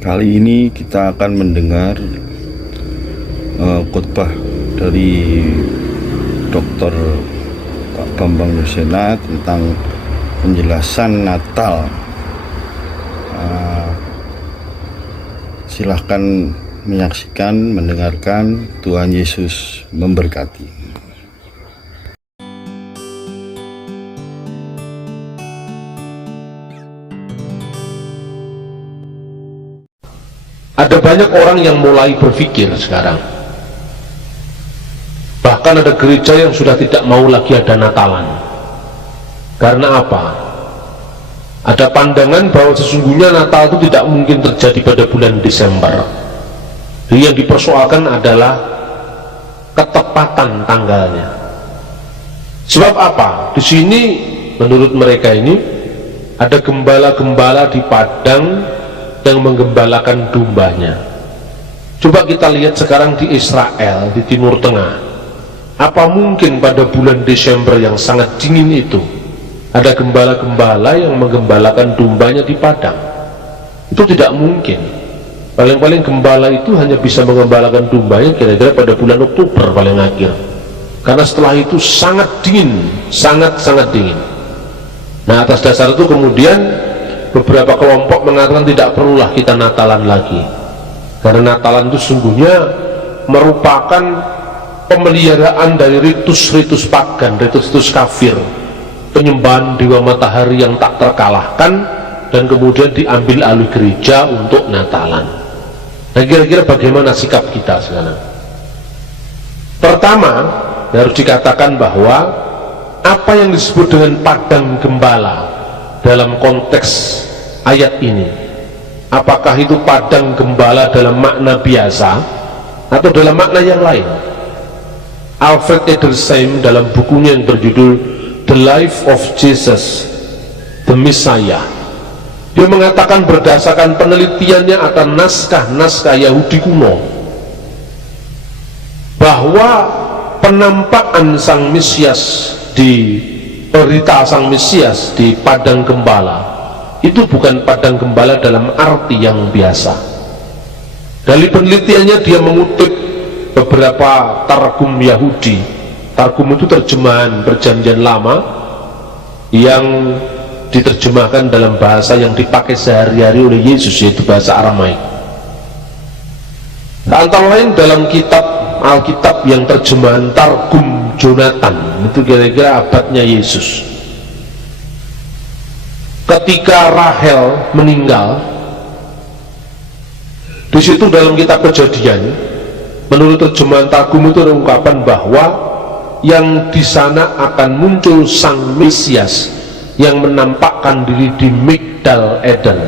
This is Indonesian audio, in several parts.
Kali ini kita akan mendengar khotbah dari Dr. Pak Bambang Yosena tentang penjelasan Natal. Silahkan menyaksikan, mendengarkan. Tuhan Yesus memberkati. Ada banyak orang yang mulai berpikir sekarang, bahkan ada gereja yang sudah tidak mau lagi ada Natalan. Karena apa? Ada pandangan bahwa sesungguhnya Natal itu tidak mungkin terjadi pada bulan Desember. Jadi yang dipersoalkan adalah ketepatan tanggalnya. Sebab apa? Di sini menurut mereka ini ada gembala-gembala di padang yang menggembalakan dombanya. Coba kita lihat sekarang di Israel, di Timur Tengah. Apa mungkin pada bulan Desember yang sangat dingin itu ada gembala-gembala yang menggembalakan dombanya di padang? Itu tidak mungkin. Paling-paling gembala itu hanya bisa menggembalakan dombanya kira-kira pada bulan Oktober paling akhir, karena setelah itu sangat dingin, sangat-sangat dingin. Nah, atas dasar itu kemudian beberapa kelompok mengatakan tidak perlulah kita Natalan lagi, karena Natalan itu sungguhnya merupakan pemeliharaan dari ritus-ritus pagan, ritus-ritus kafir, penyembahan dewa matahari yang tak terkalahkan, dan kemudian diambil alih gereja untuk Natalan. Nah, kira-kira bagaimana sikap kita sekarang? Pertama, harus dikatakan bahwa apa yang disebut dengan padang gembala dalam konteks ayat ini, apakah itu padang gembala dalam makna biasa atau dalam makna yang lain? Alfred Edersheim dalam bukunya yang berjudul The Life of Jesus the Messiah, dia mengatakan berdasarkan penelitiannya atas naskah-naskah Yahudi kuno bahwa penampakan Sang Mesias di berita Sang Mesias di padang gembala itu bukan padang gembala dalam arti yang biasa. Dari penelitiannya dia mengutip beberapa targum Yahudi. Targum itu terjemahan perjanjian lama yang diterjemahkan dalam bahasa yang dipakai sehari-hari oleh Yesus, yaitu bahasa Aramaik. Antara lain dalam kitab Alkitab yang terjemahan Targum Jonathan, itu kira-kira abadnya Yesus, ketika Rahel meninggal, di situ dalam kitab Kejadian, menurut terjemahan Targum itu ada ungkapan bahwa yang di sana akan muncul Sang Mesias yang menampakkan diri di Migdal Eden.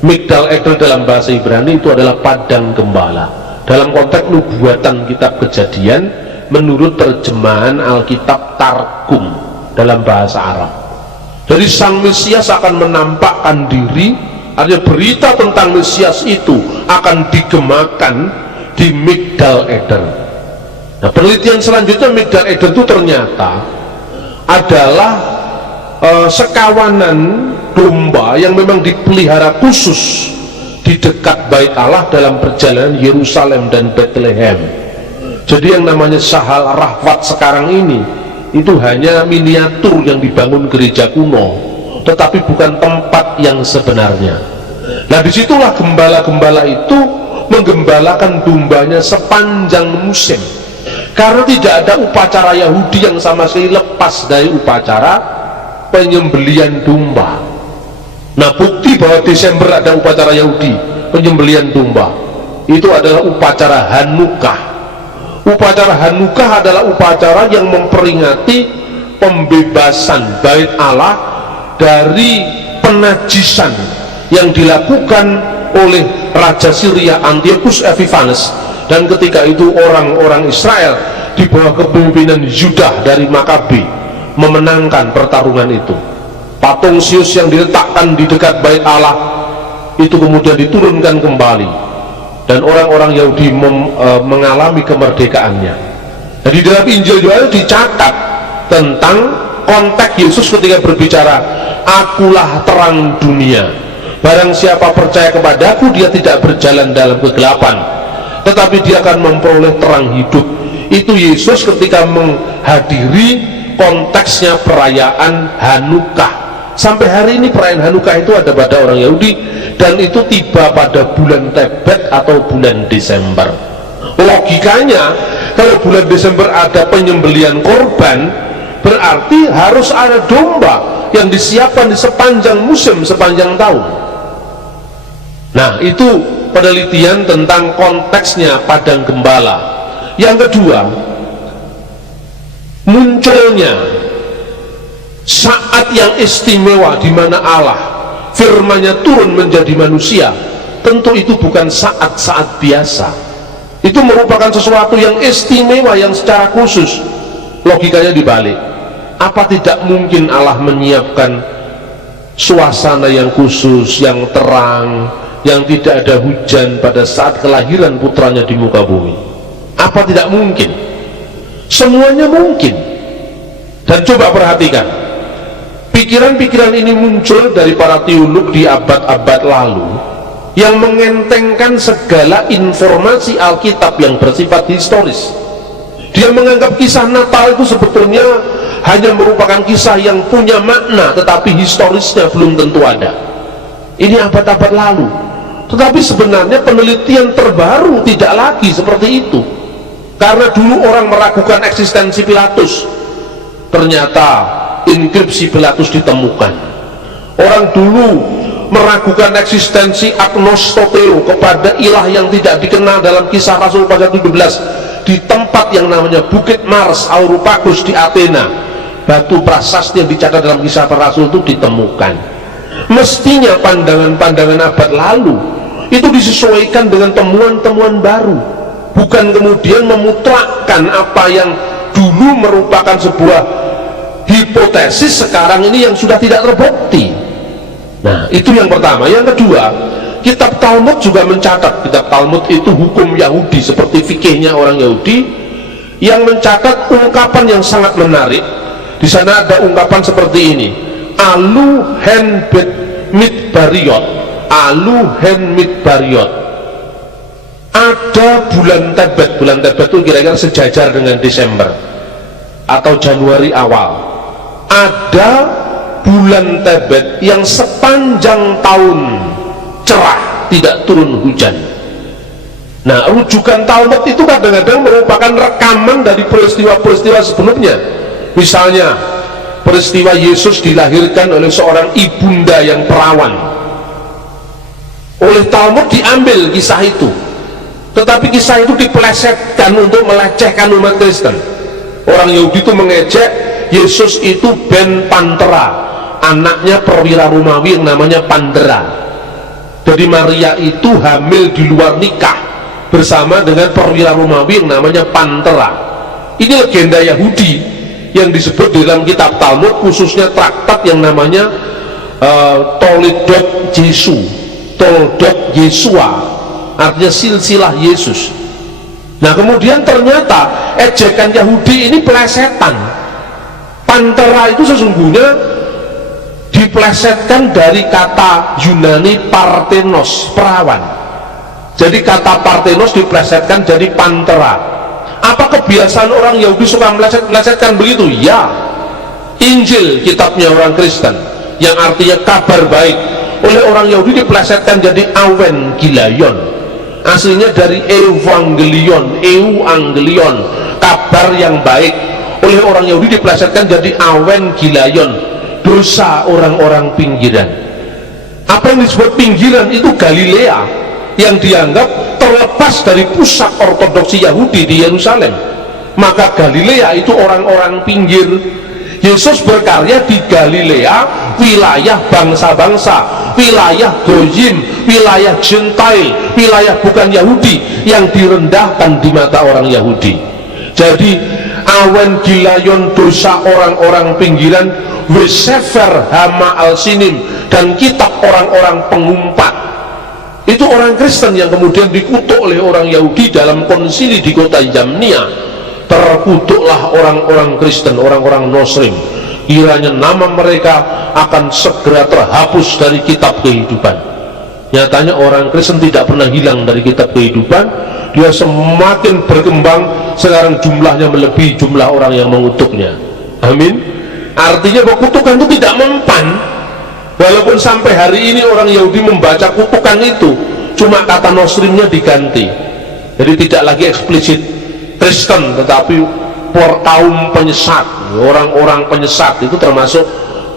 Migdal Eden dalam bahasa Ibrani itu adalah padang gembala. Dalam konteks nubuatan kitab Kejadian menurut terjemahan Alkitab Targum dalam bahasa Arab. Jadi Sang Mesias akan menampakkan diri, artinya berita tentang Mesias itu akan digemakan di Migdal Eden. Nah, penelitian selanjutnya Migdal Eden itu ternyata adalah sekawanan domba yang memang dipelihara khusus di dekat Bait Allah dalam perjalanan Yerusalem dan Bethlehem. Jadi yang namanya Shahal Rahwat sekarang ini itu hanya miniatur yang dibangun gereja kuno, tetapi bukan tempat yang sebenarnya. Nah, disitulah gembala-gembala itu menggembalakan dombanya sepanjang musim, karena tidak ada upacara Yahudi yang sama sekali lepas dari upacara penyembelian domba. Nah, bukti bahwa Desember ada upacara Yahudi penyembelian domba itu adalah upacara Hanukah. Upacara Hanukah adalah upacara yang memperingati pembebasan Bait Allah dari penajisan yang dilakukan oleh Raja Syria Antiochus Epiphanes, dan ketika itu orang-orang Israel di bawah kepemimpinan Yudah dari Makabi memenangkan pertarungan itu. Patung Zeus yang diletakkan di dekat Bait Allah itu kemudian diturunkan kembali, dan orang-orang Yahudi mengalami kemerdekaannya. Jadi dalam Injil Yohanes dicatat tentang konteks Yesus ketika berbicara, akulah terang dunia. barang siapa percaya kepadaku, dia tidak berjalan dalam kegelapan, tetapi dia akan memperoleh terang hidup. Itu Yesus ketika menghadiri konteksnya perayaan Hanukkah. Sampai hari ini perayaan Hanukkah itu ada pada orang Yahudi, dan itu tiba pada bulan Tebet atau bulan Desember. Logikanya kalau bulan Desember ada penyembelihan korban, berarti harus ada domba yang disiapkan di sepanjang musim, sepanjang tahun. Nah, itu penelitian tentang konteksnya padang gembala. Yang kedua, munculnya saat yang istimewa di mana Allah firman-Nya turun menjadi manusia. Tentu itu bukan saat-saat biasa, itu merupakan sesuatu yang istimewa, yang secara khusus. Logikanya dibalik, apa tidak mungkin Allah menyiapkan suasana yang khusus, yang terang, yang tidak ada hujan pada saat kelahiran putranya di muka bumi? Apa tidak mungkin? Semuanya mungkin. Dan coba perhatikan, pikiran-pikiran ini muncul dari para teolog di abad-abad lalu yang mengentengkan segala informasi Alkitab yang bersifat historis. Dia menganggap kisah Natal itu sebetulnya hanya merupakan kisah yang punya makna, tetapi historisnya belum tentu ada. Ini abad-abad lalu. Tetapi sebenarnya penelitian terbaru tidak lagi seperti itu. Karena dulu orang meragukan eksistensi Pilatus, ternyata inskripsi Pilatus ditemukan. Orang dulu meragukan eksistensi agnostoteo, kepada ilah yang tidak dikenal dalam Kisah Rasul pasal 17, di tempat yang namanya Bukit Mars Areopagus di Athena. Batu prasasti yang dicatat dalam Kisah para Rasul itu ditemukan. Mestinya pandangan-pandangan abad lalu itu disesuaikan dengan temuan-temuan baru, bukan kemudian memutlakkan apa yang dulu merupakan sebuah hipotesis sekarang ini yang sudah tidak terbukti. Nah, itu yang pertama. Yang kedua, kitab Talmud juga mencatat. Kitab Talmud itu hukum Yahudi, seperti fikihnya orang Yahudi, yang mencatat ungkapan yang sangat menarik. Di sana ada ungkapan seperti ini: Alu hen bet midbariot, Alu hen midbariot. Ada bulan Tebet. Bulan Tebet itu kira-kira sejajar dengan Desember atau Januari awal. Ada bulan Tebet yang sepanjang tahun cerah, tidak turun hujan. Nah, rujukan Talmud itu kadang-kadang merupakan rekaman dari peristiwa-peristiwa sebelumnya. Misalnya peristiwa Yesus dilahirkan oleh seorang ibunda yang perawan. Oleh Talmud diambil kisah itu, tetapi kisah itu dipelesetkan untuk melecehkan umat Kristen. Orang Yahudi itu mengejek Yesus itu ben Pantera, anaknya perwira Romawi yang namanya Pandera. Jadi Maria itu hamil di luar nikah bersama dengan perwira Romawi yang namanya Pantera. Ini legenda Yahudi yang disebut di dalam kitab Talmud, khususnya traktat yang namanya Toledot Yesu, Toledot Yesua, artinya silsilah Yesus. Nah, kemudian ternyata ejekan Yahudi ini pelesetan. Pantera itu sesungguhnya dipelesetkan dari kata Yunani Parthenos, perawan. Jadi kata Parthenos dipelesetkan jadi Pantera. Apa kebiasaan orang Yahudi suka meleset-melesetkan begitu? Ya. Injil, kitabnya orang Kristen, yang artinya kabar baik, oleh orang Yahudi dipelesetkan jadi Evangelion. Aslinya dari Evangelion, Euangelion, kabar yang baik. Oleh orang Yahudi dipelesetkan jadi Evangelion, dosa orang-orang pinggiran. Apa yang disebut pinggiran itu Galilea, yang dianggap terlepas dari pusat ortodoksi Yahudi di Yerusalem. Maka Galilea itu orang-orang pinggir. Yesus berkarya di Galilea, wilayah bangsa-bangsa, wilayah Goyim, wilayah Gentile, wilayah bukan Yahudi, yang direndahkan di mata orang Yahudi. Jadi Evangelion, dosa orang-orang pinggiran, Wesefer Hama Al-Sinim, dan kitab orang-orang pengumpat. Itu orang Kristen yang kemudian dikutuk oleh orang Yahudi dalam konsili di kota Yamnia. Terkutuklah orang-orang Kristen, orang-orang Muslim, kiranya nama mereka akan segera terhapus dari kitab kehidupan. Nyatanya orang Kristen tidak pernah hilang dari kitab kehidupan, dia semakin berkembang, sekarang jumlahnya melebihi jumlah orang yang mengutuknya. Amin. Artinya bahwa kutukan itu tidak mempan. Walaupun sampai hari ini orang Yahudi membaca kutukan itu, cuma kata Nosrimnya diganti, jadi tidak lagi eksplisit Kristen, tetapi kaum penyesat, orang-orang penyesat itu termasuk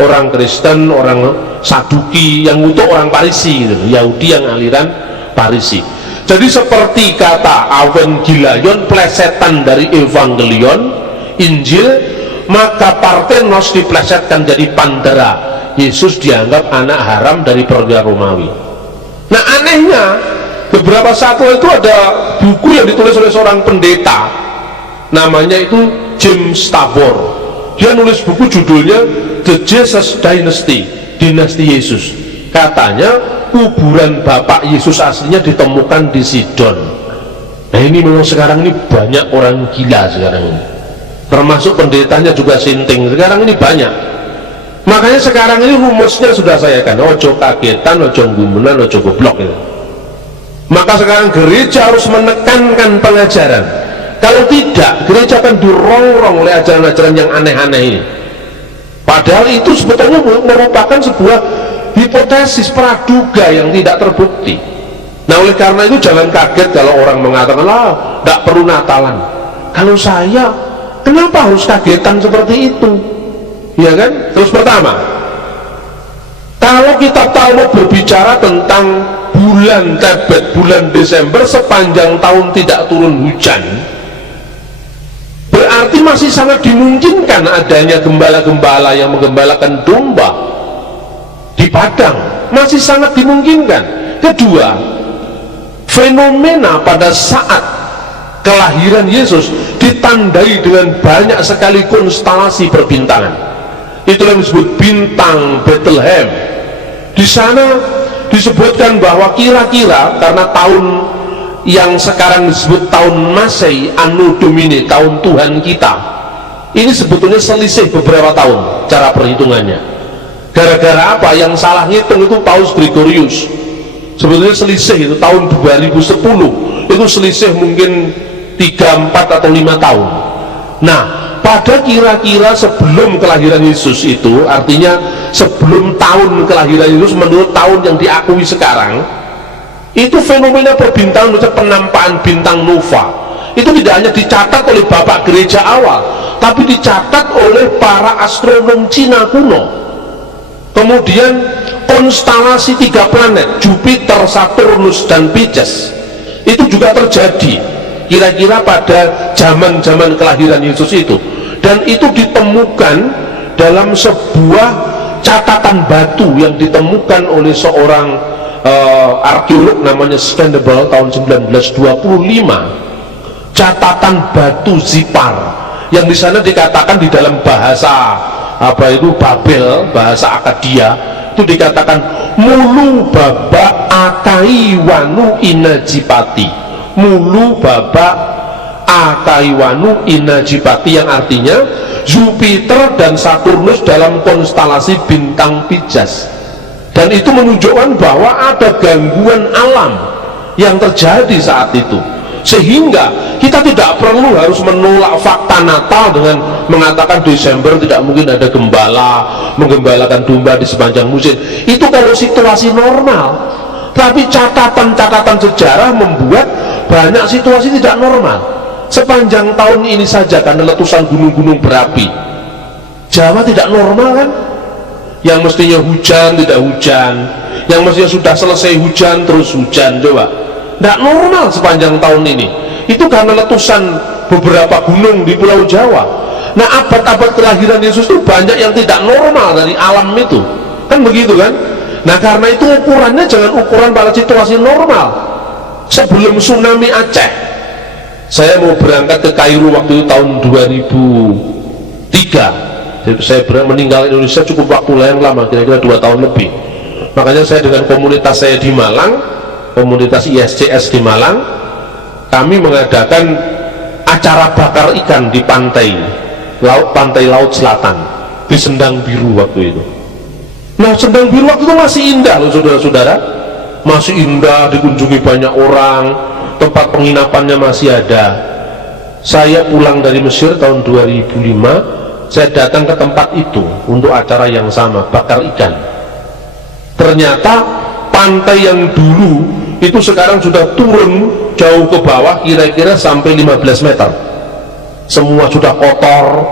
orang Kristen, orang Saduki, yang untuk orang Parisi gitu. Yahudi yang aliran Parisi. Jadi seperti kata Evangelion, plesetan dari Evangelion, Injil, maka Parthenos diplesetkan jadi Pandera. Yesus dianggap anak haram dari perwira Romawi. Nah anehnya, beberapa saat itu ada buku yang ditulis oleh seorang pendeta, namanya itu James Tabor. Dia nulis buku judulnya The Jesus Dynasty, dinasti Yesus. Katanya kuburan Bapak Yesus aslinya ditemukan di Sidon. Nah ini memang sekarang ini banyak orang gila sekarang ini, termasuk pendetanya juga sinting sekarang ini banyak. Makanya sekarang ini rumusnya sudah saya kan, ojo kagetan, ojo gumunan, ojo goblok gitu. Maka sekarang gereja harus menekankan pengajaran. Kalau tidak, gereja akan dirongrong oleh ajaran-ajaran yang aneh-aneh ini. Padahal itu sebetulnya merupakan sebuah hipotesis praduga yang tidak terbukti. Nah oleh karena itu jangan kaget kalau orang mengatakan, lah tidak perlu Natalan. Kalau saya, kenapa harus kagetan seperti itu? Ya kan? Terus pertama, kalau kitab Talmud berbicara tentang bulan Tebet, bulan Desember sepanjang tahun tidak turun hujan, berarti masih sangat dimungkinkan adanya gembala-gembala yang menggembalakan domba di padang, masih sangat dimungkinkan. Kedua, fenomena pada saat kelahiran Yesus ditandai dengan banyak sekali konstelasi perbintangan. Itulah yang disebut bintang Bethlehem. Di sana disebutkan bahwa kira-kira karena tahun yang sekarang disebut tahun Masehi, Anno Domini, tahun Tuhan kita, ini sebetulnya selisih beberapa tahun cara perhitungannya. Gara-gara apa? Yang salah ngitung itu Paus Gregorius. Sebetulnya selisih itu tahun 2010, itu selisih mungkin 3, 4 atau 5 tahun. Nah pada kira-kira sebelum kelahiran Yesus itu, artinya sebelum tahun kelahiran Yesus menurut tahun yang diakui sekarang, itu fenomena perbintangan, misalnya penampakan bintang nova, itu tidak hanya dicatat oleh bapak gereja awal, tapi dicatat oleh para astronom Cina kuno. Kemudian konstelasi 3 planet, Jupiter, Saturnus, dan Pisces, itu juga terjadi kira-kira pada zaman-zaman kelahiran Yesus itu, dan itu ditemukan dalam sebuah catatan batu yang ditemukan oleh seorang arkeolog namanya Scandable tahun 1925. Catatan batu Zipar yang di sana dikatakan di dalam bahasa apa itu Babel, bahasa Akadia, itu dikatakan mulu baba akaiwanu inajipati, mulu baba akaiwanu inajipati, yang artinya Jupiter dan Saturnus dalam konstelasi bintang Pisces. Dan itu menunjukkan bahwa ada gangguan alam yang terjadi saat itu, sehingga kita tidak perlu harus menolak fakta Natal dengan mengatakan Desember tidak mungkin ada gembala menggembalakan domba di sepanjang musim. Itu kalau situasi normal. Tapi catatan-catatan sejarah membuat banyak situasi tidak normal. Sepanjang tahun ini saja karena letusan gunung-gunung berapi, Jawa tidak normal kan? Yang mestinya hujan tidak hujan, yang mestinya sudah selesai hujan terus hujan. Coba, tidak normal sepanjang tahun ini. Itu karena letusan beberapa gunung di Pulau Jawa. Nah abad-abad kelahiran Yesus itu banyak yang tidak normal dari alam itu, kan begitu kan? Nah karena itu ukurannya jangan ukuran pada situasi normal. Sebelum tsunami Aceh, saya mau berangkat ke Kairo waktu itu tahun 2003. Saya meninggal Indonesia cukup waktu yang lama, kira-kira 2 tahun lebih. Makanya saya dengan komunitas saya di Malang, komunitas ISCS di Malang, kami mengadakan acara bakar ikan di pantai laut selatan. di Sendang Biru waktu itu. Nah, Sendang Biru waktu itu masih indah loh saudara-saudara, masih indah, dikunjungi banyak orang, tempat penginapannya masih ada. Saya pulang dari Mesir tahun 2005, saya datang ke tempat itu untuk acara yang sama, bakar ikan. Ternyata pantai yang dulu itu sekarang sudah turun jauh ke bawah, kira-kira sampai 15 meter. Semua sudah kotor,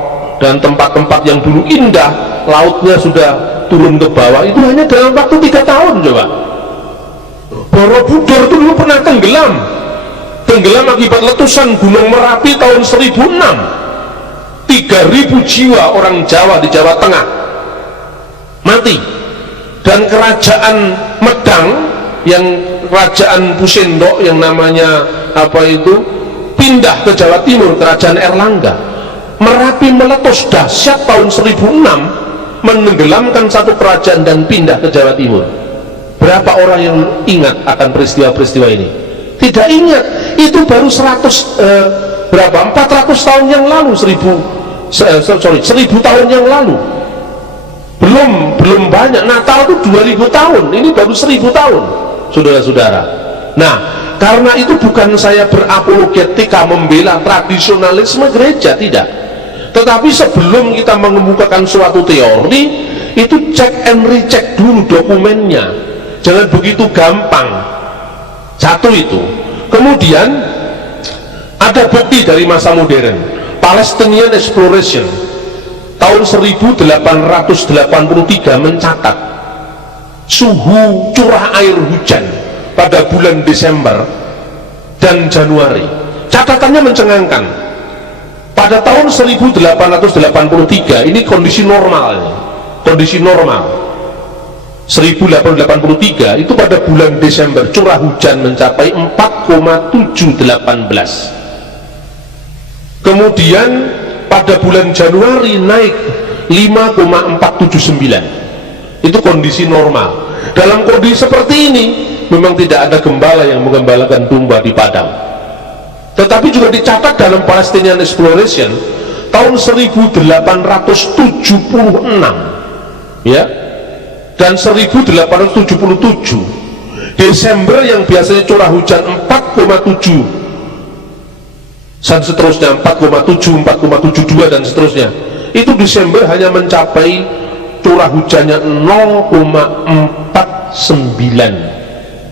dan tempat-tempat yang dulu indah, lautnya sudah turun ke bawah. Itu hanya dalam waktu 3 tahun. Coba, Borobudur itu dulu pernah tenggelam akibat letusan Gunung Merapi tahun 1006. 3.000 jiwa orang Jawa di Jawa Tengah mati. Dan kerajaan Medang, yang kerajaan Pusendok yang namanya apa itu, pindah ke Jawa Timur, kerajaan Erlangga. Merapi meletus dahsyat tahun 1006, menenggelamkan satu kerajaan dan pindah ke Jawa Timur. Berapa orang yang ingat akan peristiwa-peristiwa ini? Tidak ingat. Itu baru 400 tahun yang lalu, 1000 tahun yang lalu. Belum banyak. Natal itu 2000 tahun, ini baru 1000 tahun, saudara-saudara. Nah, karena itu bukan saya berapologetika membela tradisionalisme gereja, tidak. Tetapi sebelum kita mengemukakan suatu teori, itu cek and recheck dulu dokumennya, jangan begitu gampang. Satu itu. Kemudian ada bukti dari masa modern, Palestinian Exploration tahun 1883 mencatat suhu curah air hujan pada bulan Desember dan Januari. Catatannya mencengangkan. Pada tahun 1883, ini kondisi normal, kondisi normal. 1883 itu pada bulan Desember curah hujan mencapai 4,718. Kemudian pada bulan Januari naik 5,479. Itu kondisi normal. Dalam kondisi seperti ini memang tidak ada gembala yang menggembalakan domba di padang. Tetapi juga dicatat dalam Palestinian Exploration tahun 1876, ya, dan 1877 Desember yang biasanya curah hujan 4,7 dan seterusnya, 4,7, 4,72 dan seterusnya, itu Desember hanya mencapai curah hujannya 0,49.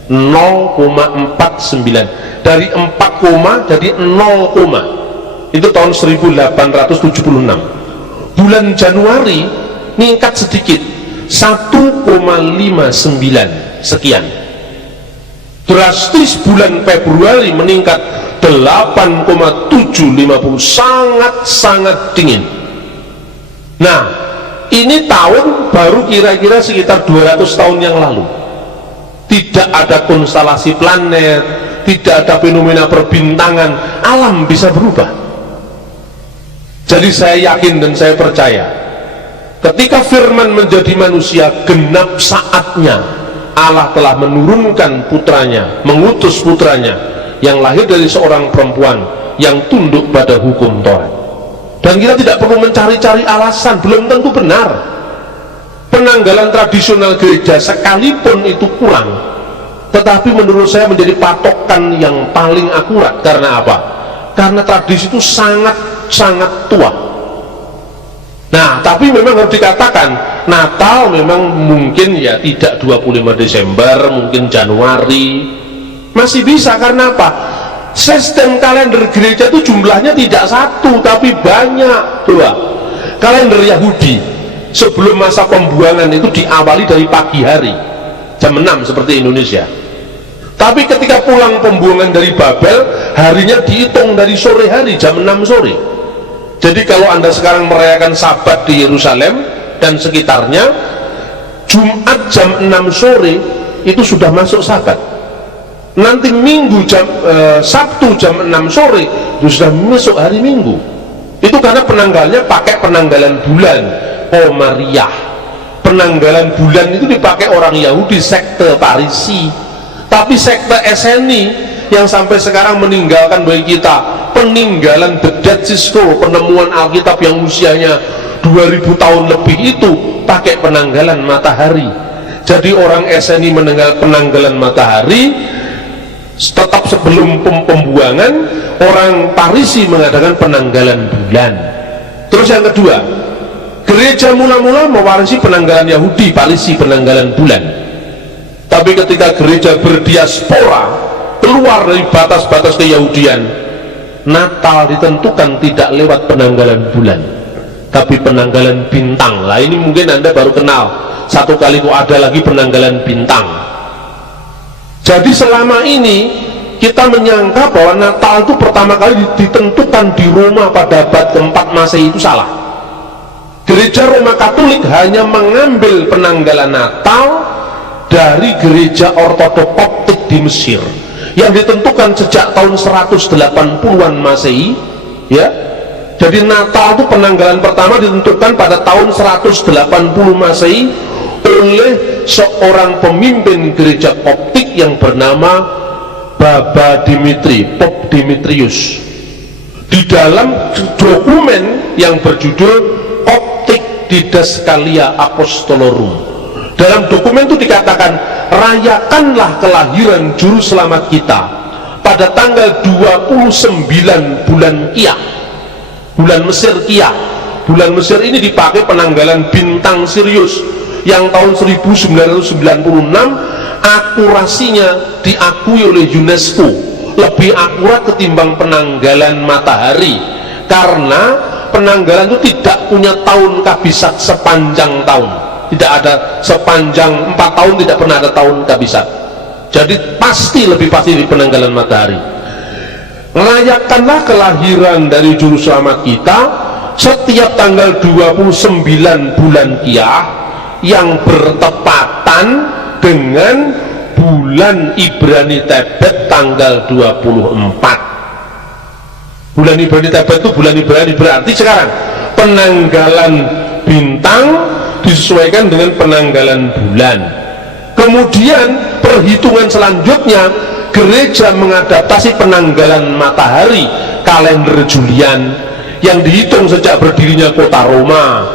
0,49 dari 4, jadi 0, itu tahun 1876. Bulan Januari meningkat sedikit 1,59 sekian. Drastis bulan Februari meningkat 8,750, sangat dingin. Nah, ini tahun baru kira-kira sekitar 200 tahun yang lalu. Tidak ada konstelasi planet, tidak ada fenomena perbintangan, alam bisa berubah. Jadi saya yakin dan saya percaya, ketika firman menjadi manusia, genap saatnya Allah telah menurunkan putranya, mengutus putranya yang lahir dari seorang perempuan yang tunduk pada hukum Taurat. Dan kita tidak perlu mencari-cari alasan, belum tentu benar. Penanggalan tradisional gereja sekalipun itu kurang, tetapi menurut saya menjadi patokan yang paling akurat. Karena apa? Karena tradisi itu sangat tua. Nah, tapi memang harus dikatakan Natal memang mungkin ya tidak 25 Desember, mungkin Januari masih bisa. Karena apa? Sistem kalender gereja itu jumlahnya tidak satu tapi banyak. Coba, kalender Yahudi sebelum masa pembuangan itu diawali dari pagi hari jam 6 seperti Indonesia, tapi ketika pulang pembuangan dari Babel, harinya dihitung dari sore hari jam 6 sore. Jadi kalau Anda sekarang merayakan Sabat di Yerusalem dan sekitarnya, Jumat jam 6 sore itu sudah masuk Sabat. Nanti Minggu Sabtu jam 6 sore itu sudah masuk hari Minggu. Itu karena penanggalnya pakai penanggalan bulan Komariah. Penanggalan bulan itu dipakai orang Yahudi sekte Parisi. Tapi sekte Eseni yang sampai sekarang meninggalkan bagi kita peninggalan The Dead Sea Scrolls, penemuan Alkitab yang usianya 2000 tahun lebih itu pakai penanggalan matahari. Jadi orang SNI menanggal penanggalan matahari, tetap sebelum pembuangan orang Parisi mengadakan penanggalan bulan. Terus yang kedua, gereja mula-mula mewarisi penanggalan Yahudi, Parisi penanggalan bulan. Tapi ketika gereja berdiaspora keluar dari batas-batas keyahudian, Natal ditentukan tidak lewat penanggalan bulan, tapi penanggalan bintang. Lah ini mungkin Anda baru kenal, satu kali kok ada lagi penanggalan bintang. Jadi selama ini kita menyangka bahwa Natal itu pertama kali ditentukan di Roma pada abad ke-4 Masehi, itu salah. Gereja Roma Katolik hanya mengambil penanggalan Natal dari gereja Ortodok Koptik di Mesir yang ditentukan sejak tahun 180-an Masehi, ya. Jadi Natal itu penanggalan pertama ditentukan pada tahun 180 Masehi oleh seorang pemimpin gereja Koptik yang bernama Baba Dimitri, Pop Dimitrius. Di dalam dokumen yang berjudul Koptik Didaskalia Apostolorum, dalam dokumen itu dikatakan, rayakanlah kelahiran juru selamat kita pada tanggal 29 bulan Kiyah, bulan Mesir Kiyah. Bulan Mesir ini dipakai penanggalan bintang Sirius yang tahun 1996 akurasinya diakui oleh UNESCO lebih akurat ketimbang penanggalan matahari, karena penanggalan itu tidak punya tahun kabisat sepanjang tahun. Tidak ada sepanjang 4 tahun, tidak pernah ada tahun kabisat. Jadi pasti, lebih pasti di penanggalan matahari. Rayakanlah kelahiran dari juru selamat kita setiap tanggal 29 bulan Kiyah yang bertepatan dengan bulan Ibrani Tebet tanggal 24. Bulan Ibrani Tebet itu bulan Ibrani, berarti sekarang penanggalan bintang disesuaikan dengan penanggalan bulan. Kemudian perhitungan selanjutnya, gereja mengadaptasi penanggalan matahari, kalender Julian yang dihitung sejak berdirinya kota Roma.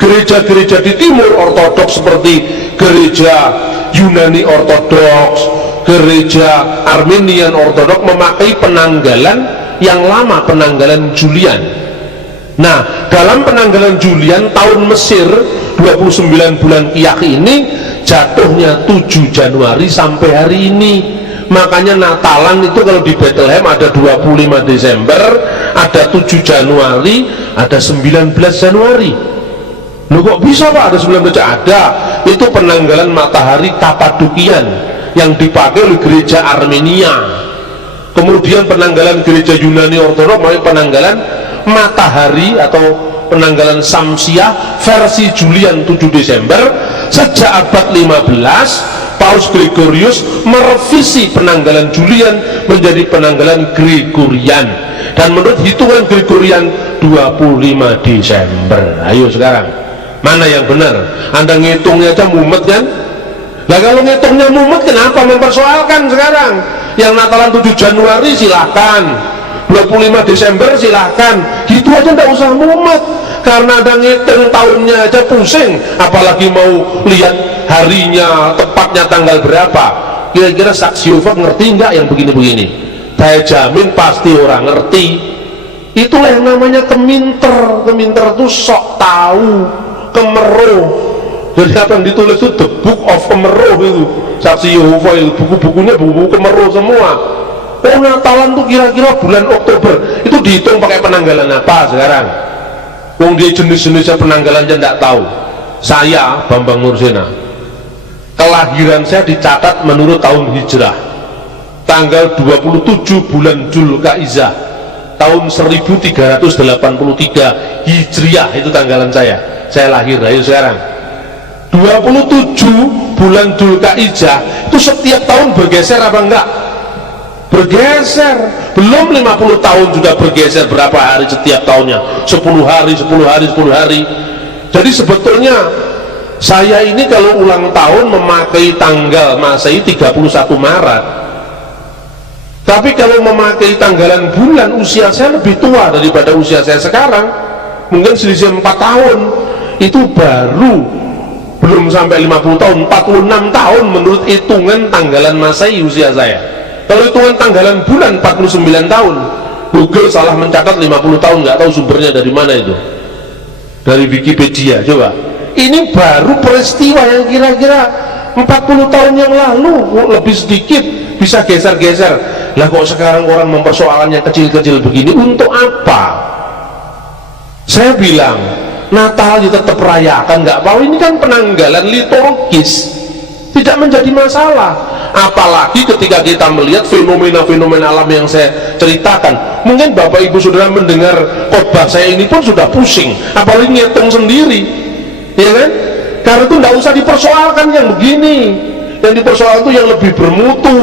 Gereja-gereja di timur ortodoks seperti gereja Yunani ortodoks, gereja Armenian ortodoks memakai penanggalan yang lama, penanggalan Julian. Nah, dalam penanggalan Julian tahun Mesir 29 bulan Kiyah ini jatuhnya 7 Januari sampai hari ini. Makanya Natalan itu kalau di Bethlehem ada 25 Desember, ada 7 Januari, ada 19 Januari. Loh kok bisa Pak ada 19? Ada, itu penanggalan matahari Kapadokian yang dipakai oleh gereja Armenia. Kemudian penanggalan gereja Yunani Ortodoks mulai penanggalan matahari atau penanggalan Samsiah versi Julian 7 Desember. Sejak abad 15 Paus Gregorius merevisi penanggalan Julian menjadi penanggalan Gregorian, dan menurut hitungan Gregorian 25 Desember. Ayo sekarang mana yang benar? Anda ngitungnya aja mumet kan? Nah kalau ngitungnya mumet, kenapa mempersoalkan sekarang? Yang Natalan 7 Januari silahkan, 25 Desember silahkan, gitu aja nggak usah mumet. Karena Anda ngitung tahunnya aja pusing, apalagi mau lihat harinya tepatnya tanggal berapa. Kira-kira saksi Yehova ngerti nggak yang begini-begini? Saya jamin pasti orang ngerti. Itulah yang namanya keminter. Keminter itu sok tahu, kemeruh. Jadi apa yang ditulis itu The Book of Kemeruh itu. Saksi Yehova itu buku-bukunya buku-buku kemeruh semua. Oh Natalan tuh kira-kira bulan Oktober, itu dihitung pakai penanggalan apa sekarang? Wong dia jenis-jenisnya penanggalannya tidak tahu. Saya Bambang Nursena, kelahiran saya dicatat menurut tahun hijrah, tanggal 27 bulan Dzulkaizah tahun 1383 hijriah, itu tanggalan saya lahir. Ayo sekarang 27 bulan Dzulkaizah itu setiap tahun bergeser apa enggak? Bergeser. Belum 50 tahun sudah bergeser berapa hari setiap tahunnya, 10 hari. Jadi sebetulnya saya ini kalau ulang tahun memakai tanggal Masehi 31 Maret, tapi kalau memakai tanggalan bulan usia saya lebih tua daripada usia saya sekarang. mungkin selisih 4 tahun, itu baru belum sampai 50 tahun, 46 tahun menurut hitungan tanggalan Masehi usia saya. Kalau hitungan tanggalan bulan 49 tahun. Google salah mencatat 50 tahun, nggak tahu sumbernya dari mana itu, dari Wikipedia. Coba, ini baru peristiwa yang kira-kira 40 tahun yang lalu, lebih sedikit, bisa geser-geser. Lah kok sekarang orang mempersoalannya kecil-kecil begini, untuk apa? Saya bilang Natal aja tetap rayakan, nggak apa-apa. Ini kan penanggalan liturgis, tidak menjadi masalah. Apalagi ketika kita melihat fenomena-fenomena alam yang saya ceritakan. Mungkin Bapak Ibu Saudara mendengar khotbah saya ini pun sudah pusing, apalagi ngitung sendiri, ya kan? Karena itu nggak usah dipersoalkan yang begini. Yang dipersoalkan itu yang lebih bermutu,